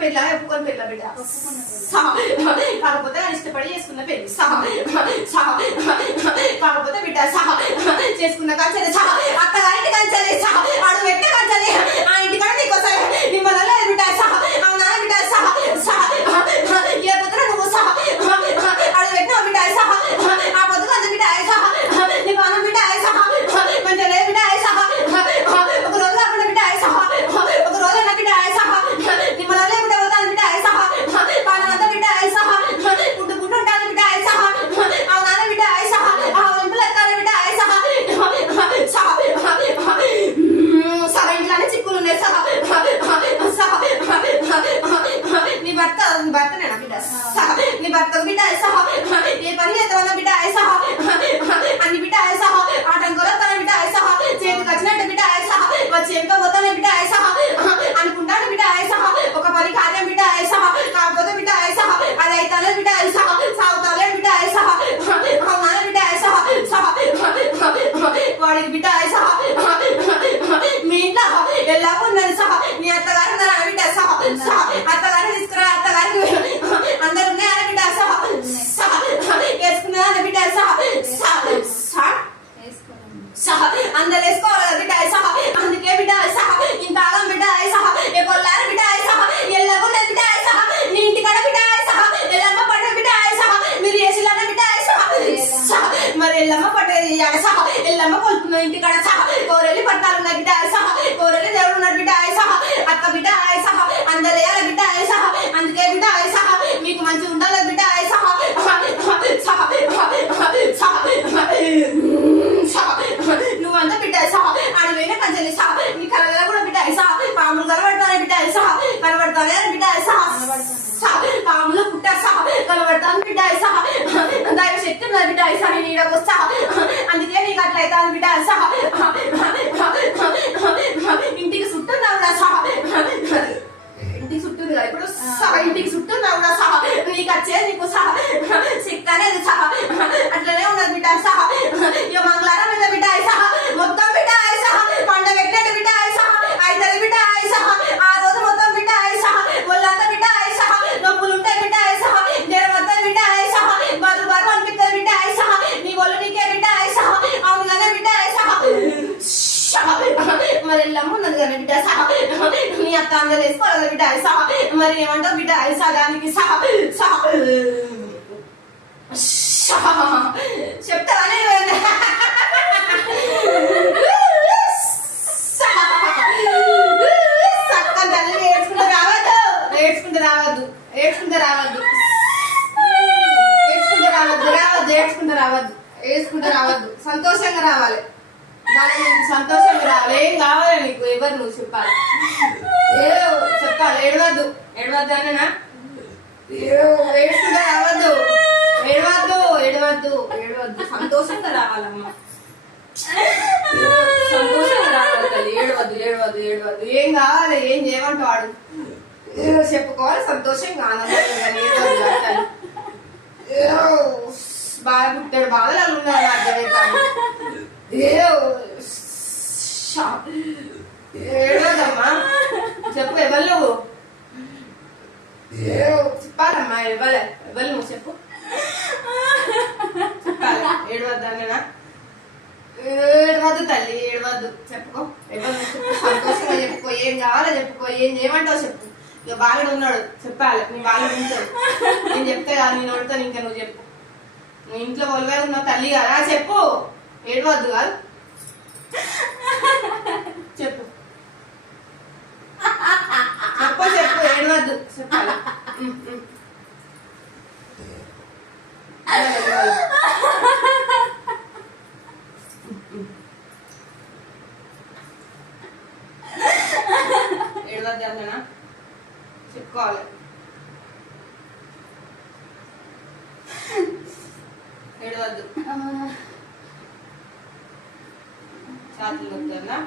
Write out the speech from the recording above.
పెళ్ళ ఒప్పుకొని పెళ్ళ బిడ్డ? కాకపోతే ఇష్టపడి చేసుకున్న పెళ్ళి. కాకపోతే బిడ్డ సహా చేసుకున్న కంచెలే సహా అత్తగారింటి కంచెలే నీ భర్త బిడ్డ సహా ఏ పని చేద్దామన్న బిడ్డ సహా అన్ని బిడ్డ సహా ఆటంకోలో తన బిడ్డ సహా చేతికి వచ్చినట్టు బిడ్డ సహా వచ్చి ఎంతో పోతానే బిడ్డ సహా అనుకుంటాను బిడ్డ సహా ఒక పని కార్యం బిడ్డ సహా కాకపోతే బిడ్డ సహా అది అయితానే బిడ్డ సహా సాగుతానే బిడ్డ సహా అవునానే బిడ్డ సహా సహా వాడికి బిడ్డ సహా మీ ఇంట్లో ఎలాగో ఉన్నది సహా నీ అత్తగారు ఉన్నారు అని బిడ్డ సహా సహా అత్తగారు తీసుకురా అత్తగారికి అందరు ఉన్నాయని బిడ్డ సహా సహా వేసుకున్నా అని బిడ్డ సహా సహా సహా సహా అందరు వేసుకోవాలి కదా బిడ్డ సహా అందుకే బిడ్డ సహా ఇంత ఆగం బిడ్డ సహా ఏ కొల్లారు బిడ్డ సహా ఎల్లగో బిడ్డ సహా నీ ఇంటికాడ బిడ్డ సహా ఎల్లమ్మ పడ్డ బిడ్డ సహా మీరు చేసిలాన బిడ్డ సహా సహా మరి ఎల్లమ్మ పట్టేది ఆడ సహా ఎల్లమ్మ ఇంటి ఇంటికాడ సహా కోరెల్లి పట్టాలు ఉన్న బిడ్డ సహా కోరెల్లి దేవుడు ఉన్న బిడ్డ సహా అక్క బిడ్డ సహా అందరు బిడ్డ సహా అందుకే బిడ్డ సహా మీకు మంచి ఉండాలి బిడ్డ సహా సహా నువ్వంతా బిడ్డ సహా ఆడి పోయిన సహా నీ కలగల కూడా బిడ్డ సహా పాములు కలబడతానే బిడ్డ సహా కనబడతానే బిడ్డ సహా సహా పాములు పుట్ట సహా కనబడతాను బిడ్డ సహా దైవ శక్తి ఉన్నది బిడ్డ సహా నీడకు సహా అందుకే నీకు అట్లా అవుతాను బిడ్డ మరి ఎల్లమ్మ ఉన్నది కదా బిడ్డ సహా. నీ అత్త అందరు వేసుకోవాలి కదా బిడ్డ సహా. మరి ఏమంటావు బిడ్డ? సహా దానికి సహా. సహా. సహా. చెప్తావా సక్క రావద్దు. ఏడ్చుకుంటూ రావద్దు. ఏడ్చుకుంటూ రావద్దు. ఏడ్చుకుంటూ రావద్దు. రావద్దు. ఏడ్చుకుంటూ రావద్దు. ఏడ్చుకుంటూ రావద్దు. సంతోషంగా రావాలి. మనం సంతోషం సంతోషంగా రావాలి ఏం కావాలి నీకు? ఎవరు నువ్వు చెప్పాలి. ఏదో చెప్పాలి. ఏడవద్దు. ఏడవద్దు అన్నా ఏడుస్తుందా? రావద్దు ఏడవద్దు. ఏడవద్దు. ఏడవద్దు. సంతోషంగా రావాలమ్మా. సంతోషంగా రావాలి ఏడవద్దు ఏడవద్దు ఏడవద్దు. ఏం కావాలి? ఏం చేయమంటావు వాడు చెప్పుకోవాలి. సంతోషంగా ఆనందంగా కానీ ఏడవద్దు బాధ పుట్టాడు. బాధలు ఉన్నారు అర్థమైతే ఏదో ఏడవదమ్మా చెప్పు ఎవరు నువ్వు? చెప్పాలమ్మా ఎవరు ఎవరు నువ్వు చెప్పు. చెప్పాలి. ఏడవద్దన్నా ఏడవద్దు తల్లి ఏడవద్దు. చెప్పుకో. ఎవరు సంతోషంగా చెప్పుకో. ఏం కావాలో చెప్పుకో. ఏం చేయమంటావు చెప్పు. ఇక బాలుడు ఉన్నాడు. చెప్పాలి. నీ బాలుడు ఉంటాడు. నేను చెప్తే కాదు నేను ఇంకా నువ్వు చెప్పు. నువ్వు ఇంట్లో ఒలివే ఉన్నావు తల్లి కదా చెప్పు. ఏడవద్దు కాదు. చెప్పు. చెప్పు చెప్పు ఏడవద్దు చెప్పాలి? ఉమ్, ఉమ్. ఏడవద్దు అన్ననా చెప్పుకోవాలి. ఏడవద్దు κάτι να κάνω.